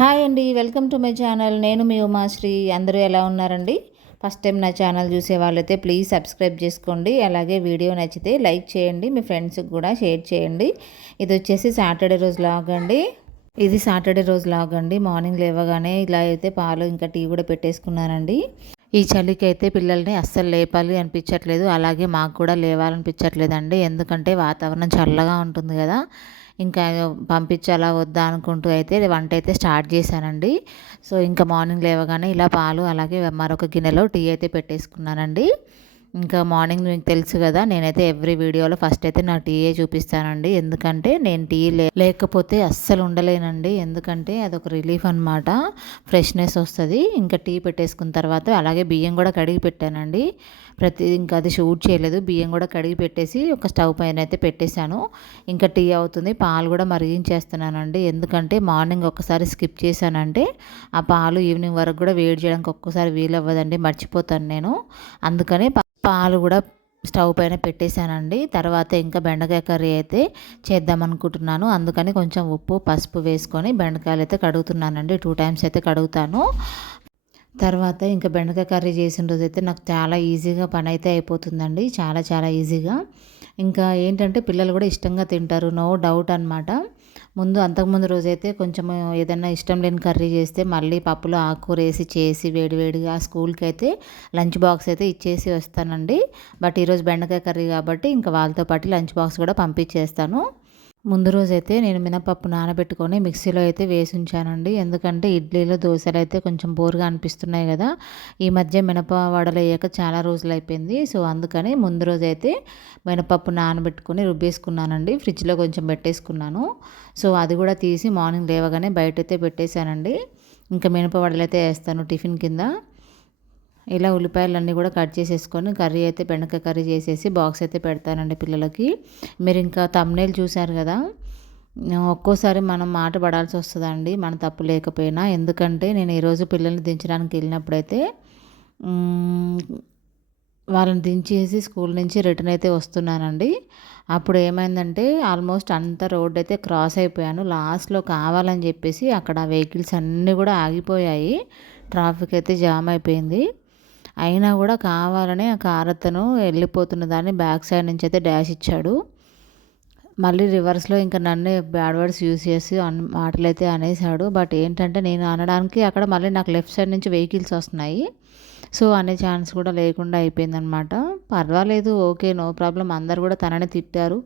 Hi అండి welcome to my channel. నేను మీ ఉమాశ్రీ అందరూ ఎలా ఉన్నారండి? ఫస్ట్ టైం నా ఛానల్ చూసే వాళ్ళైతే ప్లీజ్ సబ్స్క్రైబ్ చేసుకోండి. అలాగే వీడియో నచ్చితే లైక్ చేయండి మీ ఫ్రెండ్స్కి కూడా షేర్ చేయండి. ఇది వచ్చేసి సాటర్డే రోజు లాగ్ అండి. ఇది సాటర్డే రోజు లాగ్ అండి. మార్నింగ్ లేవగానే ఇలా అయితే పాలు ఇంకా టీ కూడా పెట్టేసుకున్నానండి. ఈ చలికి అయితే పిల్లల్ని అస్సలు లేపాలి అనిపించట్లేదు. అలాగే మాకు కూడా లేవాలనిపించట్లేదండి. ఎందుకంటే వాతావరణం చల్లగా ఉంటుంది కదా. ఇంకా పంపించాలా వద్దా అనుకుంటూ అయితే వంట అయితే స్టార్ట్ చేశానండి. సో ఇంకా మార్నింగ్ లేవగానే ఇలా పాలు అలాగే మరొక గిన్నెలో టీ అయితే పెట్టేసుకున్నానండి. ఇంకా మార్నింగ్ మీకు తెలుసు కదా నేనైతే ఎవ్రీ వీడియోలో ఫస్ట్ అయితే నా టీయే చూపిస్తానండి. ఎందుకంటే నేను టీ లేకపోతే అస్సలు ఉండలేనండి. ఎందుకంటే అదొక రిలీఫ్ అనమాట ఫ్రెష్నెస్ వస్తుంది. ఇంకా టీ పెట్టేసుకున్న తర్వాత అలాగే బియ్యం కూడా కడిగి పెట్టానండి. ప్రతి ఇంకా అది షూట్ చేయలేదు. బియ్యం కూడా కడిగి పెట్టేసి ఒక స్టవ్ పైన అయితే పెట్టేశాను. ఇంకా టీ అవుతుంది. పాలు కూడా మరిగించేస్తున్నానండి. ఎందుకంటే మార్నింగ్ ఒక్కసారి స్కిప్ చేశానంటే ఆ పాలు ఈవినింగ్ వరకు కూడా వేడి చేయడానికి ఒక్కసారి వీలు అవ్వదండి మర్చిపోతాను నేను. అందుకని పాలు కూడా స్టవ్ పైన పెట్టేశానండి. తర్వాత ఇంకా బెండకాయ కర్రీ అయితే చేద్దాం అనుకుంటున్నాను. అందుకని కొంచెం ఉప్పు పసుపు వేసుకొని బెండకాయలు అయితే కడుగుతున్నానండి. టూ టైమ్స్ అయితే కడుగుతాను. తర్వాత ఇంకా బెండకాయ కర్రీ చేసిన రోజు అయితే నాకు చాలా ఈజీగా పని అయితే అయిపోతుందండి. చాలా చాలా ఈజీగా. ఇంకా ఏంటంటే పిల్లలు కూడా ఇష్టంగా తింటారు. నో డౌట్ అనమాట ముందు అంతకుముందు రోజైతే కొంచెం ఏదైనా ఇష్టం లేని కర్రీ చేస్తే మళ్ళీ పప్పులో ఆకుకూర వేసి చేసి వేడివేడిగా స్కూల్కి అయితే లంచ్ బాక్స్ అయితే ఇచ్చేసి వస్తానండి. బట్ ఈరోజు బెండకాయ కర్రీ కాబట్టి ఇంకా వాళ్ళతో పాటు లంచ్ బాక్స్ కూడా పంపించేస్తాను. ముందు రోజైతే నేను మినపప్పు నానబెట్టుకొని మిక్సీలో అయితే వేసి ఉంచానండి ఎందుకంటే ఇడ్లీలో దోశలు అయితే కొంచెం బోరుగా అనిపిస్తున్నాయి కదా. ఈ మధ్య మినప వడలు వేయక చాలా రోజులు అయిపోయింది సో అందుకని ముందు రోజైతే మినపప్పు నానబెట్టుకొని రుబ్బేసుకున్నానండి. ఫ్రిడ్జ్లో కొంచెం పెట్టేసుకున్నాను. సో అది కూడా తీసి మార్నింగ్ లేవగానే బయట అయితే పెట్టేశానండి. ఇంకా మినప వడలు అయితే వేస్తాను టిఫిన్ కింద. ఇలా ఉల్లిపాయలన్నీ కూడా కట్ చేసేసుకొని కర్రీ అయితే బెండకాయ కర్రీ చేసేసి బాక్స్ అయితే పెడతానండి పిల్లలకి. మీరు ఇంకా తమ్నేలు చూశారు కదా? ఒక్కోసారి మనం మాట పడాల్సి వస్తుందండి మన తప్పు లేకపోయినా. ఎందుకంటే నేను ఈరోజు పిల్లల్ని దించడానికి వెళ్ళినప్పుడైతే వాళ్ళని దించేసి స్కూల్ నుంచి రిటర్న్ అయితే వస్తున్నానండి. అప్పుడు ఏమైందంటే ఆల్మోస్ట్ అంత రోడ్ అయితే క్రాస్ అయిపోయాను. లాస్ట్లో కావాలని చెప్పేసి అక్కడ వెహికల్స్ అన్నీ కూడా ఆగిపోయాయి. ట్రాఫిక్ అయితే జామ్ అయిపోయింది. అయినా కూడా కావాలని ఆ కారతను అతను వెళ్ళిపోతున్న దాన్ని బ్యాక్ సైడ్ నుంచి అయితే డాష్ ఇచ్చాడు. మళ్ళీ రివర్స్లో ఇంకా నన్ను బ్యాడ్ వర్డ్స్ యూస్ చేసి మాటలు అయితే అనేసాడు బట్ ఏంటంటే నేను అనడానికి అక్కడ మళ్ళీ నాకు లెఫ్ట్ సైడ్ నుంచి వెహికల్స్ వస్తున్నాయి. సో అనే ఛాన్స్ కూడా లేకుండా అయిపోయిందనమాట పర్వాలేదు ఓకే నో ప్రాబ్లం అందరు కూడా తననే తిట్టారు.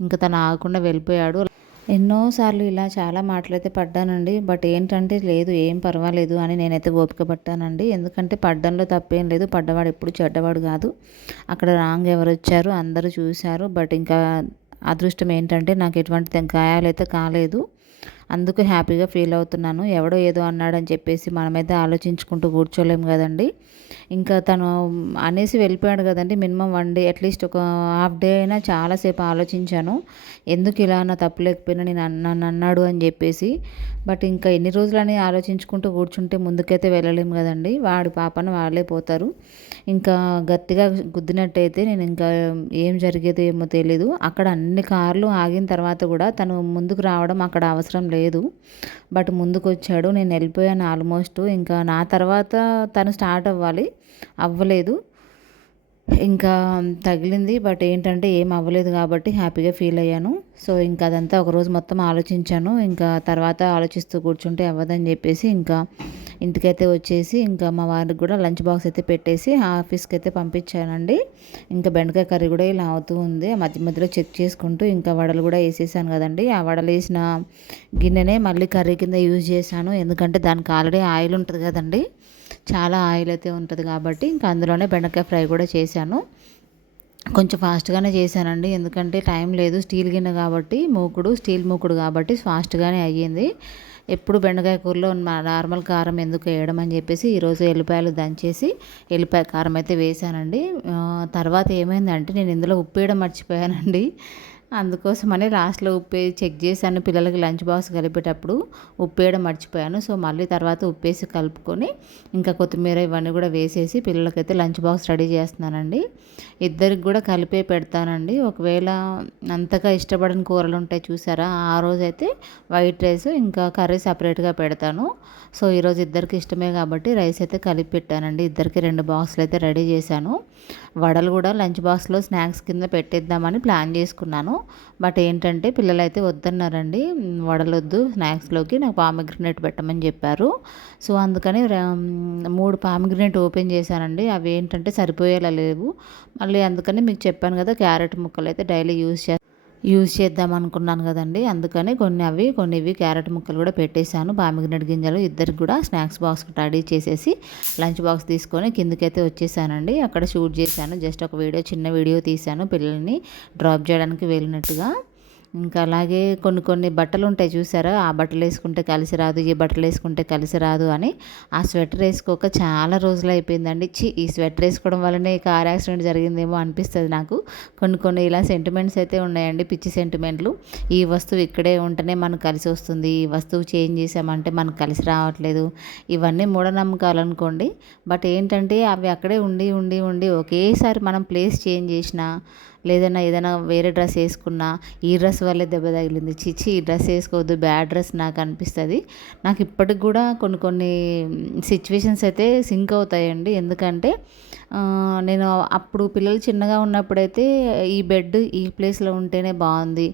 ఇంకా తను ఆగకుండా వెళ్ళిపోయాడు. ఎన్నోసార్లు ఇలా చాలా మాటలైతే పడ్డానండి. బట్ ఏంటంటే లేదు ఏం పర్వాలేదు అని నేనైతే ఓపిక పట్టానండి. ఎందుకంటే పడ్డంలో తప్పేం లేదు. పడ్డవాడు ఎప్పుడు చెడ్డవాడు కాదు. అక్కడ రాంగ్ ఎవరు వచ్చారు అందరూ చూశారు. బట్ ఇంకా అదృష్టం ఏంటంటే నాకు ఎటువంటి గాయాలైతే కాలేదు. అందుకు హ్యాపీగా ఫీల్ అవుతున్నాను. ఎవడో ఏదో అన్నాడని చెప్పేసి మనమైతే ఆలోచించుకుంటూ కూర్చోలేము కదండి. ఇంకా తను అనేసి వెళ్ళిపోయాడు కదండి minimum one day at least ఒక హాఫ్ డే అయినా చాలాసేపు ఆలోచించాను. ఎందుకు ఇలా నా తప్పు లేకపోయినా నేను నన్ను అన్నాడు అని చెప్పేసి. బట్ ఇంకా ఎన్ని రోజులని ఆలోచించుకుంటూ కూర్చుంటే ముందుకైతే వెళ్ళలేము కదండి. వాడి పాపను వాళ్ళే పోతారు. ఇంకా గట్టిగా గుద్దినట్టయితే నేను ఇంకా ఏం జరిగేదో ఏమో తెలీదు. అక్కడ అన్ని కార్లు ఆగిన తర్వాత కూడా తను ముందుకు రావడం అక్కడ అవసరం లేదు. లేదు. బట్ ముందుకు వచ్చాడు నేను వెళ్ళిపోయాను ఆల్మోస్ట్. ఇంకా నా తర్వాత తను స్టార్ట్ అవ్వాలి. అవ్వలేదు. ఇంకా తగిలింది బట్ ఏంటంటే ఏం అవ్వలేదు కాబట్టి హ్యాపీగా ఫీల్ అయ్యాను. సో ఇంకా అదంతా ఒకరోజు మొత్తం ఆలోచించాను. ఇంకా తర్వాత ఆలోచిస్తూ కూర్చుంటే అవ్వదని చెప్పేసి ఇంకా ఇంటికైతే వచ్చేసి ఇంకా మా వారికి కూడా లంచ్ బాక్స్ అయితే పెట్టేసి ఆఫీస్కి అయితే పంపించానండి. ఇంకా బెండకాయ కర్రీ కూడా ఇలా అవుతూ ఉంది. మధ్య మధ్యలో చెక్ చేసుకుంటూ ఇంకా వడలు కూడా వేసేసాను కదండి. ఆ వడలు వేసిన గిన్నెనే మళ్ళీ కర్రీ కింద యూజ్ చేశాను. ఎందుకంటే దానికి ఆల్రెడీ ఆయిల్ ఉంటుంది కదండి. చాలా ఆయిల్ అయితే ఉంటుంది కాబట్టి ఇంకా అందులోనే బెండకాయ ఫ్రై కూడా చేశాను. కొంచెం ఫాస్ట్గానే చేశానండి. ఎందుకంటే టైం లేదు. స్టీల్ గిన్నె కాబట్టి మూకుడు స్టీల్ మూకుడు కాబట్టి ఫాస్ట్గానే అయ్యింది. ఎప్పుడు బెండకాయ కూరలో నార్మల్ కారం ఎందుకు వేయడం అని చెప్పేసి ఈరోజు ఎల్లిపాయలు దంచేసి ఎల్లిపాయ కారం అయితే వేసానండి తర్వాత ఏమైందంటే నేను ఇందులో ఉప్పు వేయడం మర్చిపోయానండి. అందుకోసమని లాస్ట్లో ఉప్పు చెక్ చేశాను. పిల్లలకి లంచ్ బాక్స్ కలిపేటప్పుడు ఉప్పు వేయడం మర్చిపోయాను. సో మళ్ళీ తర్వాత ఉప్పేసి కలుపుకొని ఇంకా కొత్తిమీర ఇవన్నీ కూడా వేసేసి పిల్లలకైతే లంచ్ బాక్స్ రెడీ చేస్తున్నానండి. ఇద్దరికి కూడా కలిపే పెడతానండి. ఒకవేళ అంతగా ఇష్టపడని కూరలు ఉంటాయి చూసారా ఆ రోజైతే వైట్ రైస్ ఇంకా కర్రీ సపరేట్గా పెడతాను. సో ఈరోజు ఇద్దరికి ఇష్టమే కాబట్టి రైస్ అయితే కలిపి పెట్టానండి. ఇద్దరికి రెండు బాక్సులు అయితే రెడీ చేశాను. వడలు కూడా లంచ్ బాక్స్లో స్నాక్స్ కింద పెట్టేద్దామని ప్లాన్ చేసుకున్నాను. బట్ ఏంటంటే పిల్లలు అయితే వద్దన్నారండి. వడలొద్దు స్నాక్స్లోకి నాకు పామిగ్రనేట్ పెట్టమని చెప్పారు. సో అందుకని మూడు పామిగ్రనేట్ ఓపెన్ చేశానండి. అవి ఏంటంటే సరిపోయేలా లేవు. మళ్ళీ అందుకని మీకు చెప్పాను కదా క్యారెట్ ముక్కలు అయితే డైలీ యూజ్ చేస్తాను యూజ్ చేద్దాం అనుకున్నాను కదండి. అందుకని కొన్ని అవి కొన్ని ఇవి క్యారెట్ ముక్కలు కూడా పెట్టేశాను. బామిగినడి గింజలు ఇద్దరికి కూడా స్నాక్స్ బాక్స్ రెడీ చేసేసి లంచ్ బాక్స్ తీసుకొని కిందకైతే వచ్చేసానండి. అక్కడ షూట్ చేశాను. జస్ట్ ఒక వీడియో చిన్న వీడియో తీశాను. పిల్లల్ని డ్రాప్ చేయడానికి వెళ్ళినట్టుగా. ఇంకా అలాగే కొన్ని కొన్ని బట్టలు ఉంటాయి చూసారా? ఆ బట్టలు వేసుకుంటే కలిసి రాదు ఈ బట్టలు వేసుకుంటే కలిసి రాదు అని ఆ స్వెటర్ వేసుకోక చాలా రోజులు అయిపోయిందండి. చి ఈ స్వెటర్ వేసుకోవడం వల్లనే కార్ యాక్సిడెంట్ జరిగిందేమో అనిపిస్తుంది నాకు. కొన్ని కొన్ని ఇలా సెంటిమెంట్స్ అయితే ఉన్నాయండి పిచ్చి సెంటిమెంట్లు ఈ వస్తువు ఇక్కడే ఉంటేనే మనకు కలిసి వస్తుంది. ఈ వస్తువు చేంజ్ చేసామంటే మనకు కలిసి రావట్లేదు. ఇవన్నీ మూఢనమ్మకాలు అనుకోండి బట్ ఏంటంటే అవి అక్కడే ఉండి ఉండి ఉండి ఒకేసారి మనం ప్లేస్ చేంజ్ చేసినా లేదన్నా ఏదైనా వేరే డ్రెస్ వేసుకున్నా ఈ డ్రెస్ వల్లే దెబ్బ తగిలింది. చిచి ఈ డ్రెస్ వేసుకోవద్దు బ్యాడ్ డ్రెస్ నాకు అనిపిస్తుంది. నాకు ఇప్పటికి కూడా కొన్ని కొన్ని సిచ్యువేషన్స్ అయితే సింక్ అవుతాయండి. ఎందుకంటే నేను అప్పుడు పిల్లలు చిన్నగా ఉన్నప్పుడైతే ఈ బెడ్ ఈ ప్లేస్లో ఉంటేనే బాగుంది.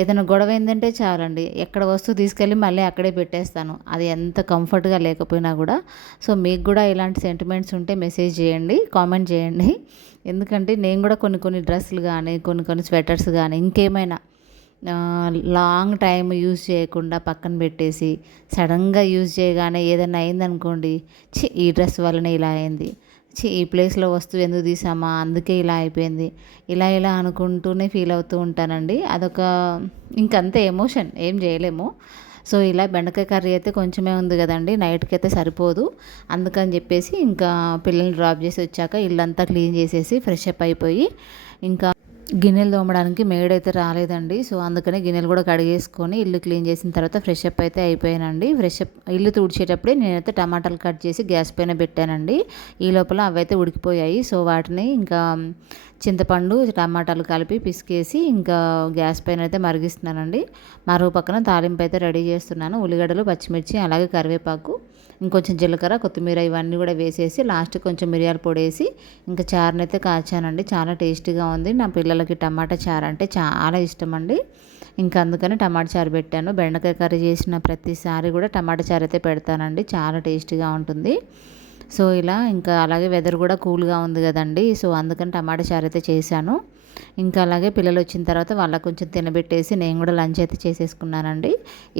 ఏదైనా గొడవ ఏంటంటే చాలండి. ఎక్కడ వస్తువు తీసుకెళ్ళి మళ్ళీ అక్కడే పెట్టేస్తాను. అది ఎంత కంఫర్ట్గా లేకపోయినా కూడా. సో మీకు కూడా ఇలాంటి సెంటిమెంట్స్ ఉంటే మెసేజ్ చేయండి కామెంట్ చేయండి. ఎందుకంటే నేను కూడా కొన్ని కొన్ని డ్రెస్సులు కానీ కొన్ని కొన్ని స్వెటర్స్ కానీ ఇంకేమైనా లాంగ్ టైం యూజ్ చేయకుండా పక్కన పెట్టేసి సడన్గా యూజ్ చేయగానే ఏదైనా అయిందనుకోండి చి ఈ డ్రెస్ వల్లనే ఇలా అయింది. ఈ ప్లేస్లో వస్తువు ఎందుకు తీసామా? అందుకే ఇలా అయిపోయింది. ఇలా ఇలా అనుకుంటూనే ఫీల్ అవుతూ ఉంటానండి. అదొక ఇంకంతే ఎమోషన్. ఏం చేయలేము. సో ఇలా బెండకాయ కర్రీ అయితే కొంచెమే ఉంది కదండి. నైట్కి అయితే సరిపోదు. అందుకని చెప్పేసి ఇంకా పిల్లల్ని డ్రాప్ చేసి వచ్చాక ఇల్లంతా క్లీన్ చేసేసి ఫ్రెష్ అప్ అయిపోయి ఇంకా గిన్నెలు తోమడానికి మేడైతే రాలేదండి. సో అందుకని గిన్నెలు కూడా కడిగేసుకొని ఇల్లు క్లీన్ చేసిన తర్వాత ఫ్రెష్ అప్ అయితే అయిపోయానండి. ఫ్రెష్ అప్ ఇల్లు తుడిచేటప్పుడే నేనైతే టమాటాలు కట్ చేసి గ్యాస్ పైన పెట్టానండి. ఈ లోపల అవైతే ఉడికిపోయాయి. సో వాటిని ఇంకా చింతపండు టమాటాలు కలిపి పిసికేసి ఇంకా గ్యాస్ పైన అయితే మరిగిస్తున్నానండి. మరో పక్కన తాలింపు అయితే రెడీ చేస్తున్నాను. ఉల్లిగడ్డలు పచ్చిమిర్చి అలాగే కరివేపాకు ఇంకొంచెం జీలకర్ర కొత్తిమీర ఇవన్నీ కూడా వేసేసి లాస్ట్ కొంచెం మిరియాల పొడి వేసి ఇంకా చారునైతే కాచానండి. చాలా టేస్టీగా ఉంది. నా పిల్లలకి టమాటా చారు అంటే చాలా ఇష్టం అండి ఇంకా అందుకని టమాటా చారు పెట్టాను. బెండకాయ కర్రీ చేసిన ప్రతిసారి కూడా టమాటా చారు అయితే పెడతానండి. చాలా టేస్టీగా ఉంటుంది. సో ఇలా ఇంకా అలాగే వెదర్ కూడా కూల్గా ఉంది కదండి. సో అందుకని టమాటా చారు అయితే చేశాను. ఇంకా అలాగే పిల్లలు వచ్చిన తర్వాత వాళ్ళకి కొంచెం తినబెట్టేసి నేను కూడా లంచ్ అయితే చేసేసుకున్నానండి.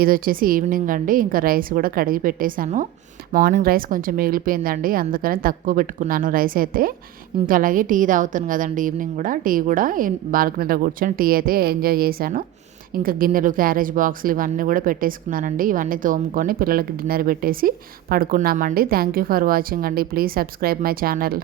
ఇది వచ్చేసి ఈవినింగ్ అండి. ఇంకా రైస్ కూడా కడిగి పెట్టేశాను. మార్నింగ్ రైస్ కొంచెం మిగిలిపోయిందండి. అందుకని తక్కువ పెట్టుకున్నాను రైస్ అయితే. ఇంకా అలాగే టీ తాగుతాను కదండి ఈవినింగ్ కూడా. టీ కూడా బాల్కనీలో కూర్చొని టీ అయితే ఎంజాయ్ చేశాను. ఇంకా గిన్నెలు క్యారేజ్ బాక్సులు ఇవన్నీ కూడా పెట్టేసుకున్నానండి. ఇవన్నీ తోముకొని పిల్లలకి డిన్నర్ పెట్టేసి పడుకున్నామండి. థ్యాంక్ యూ ఫర్ వాచింగ్ అండి. Please subscribe my channel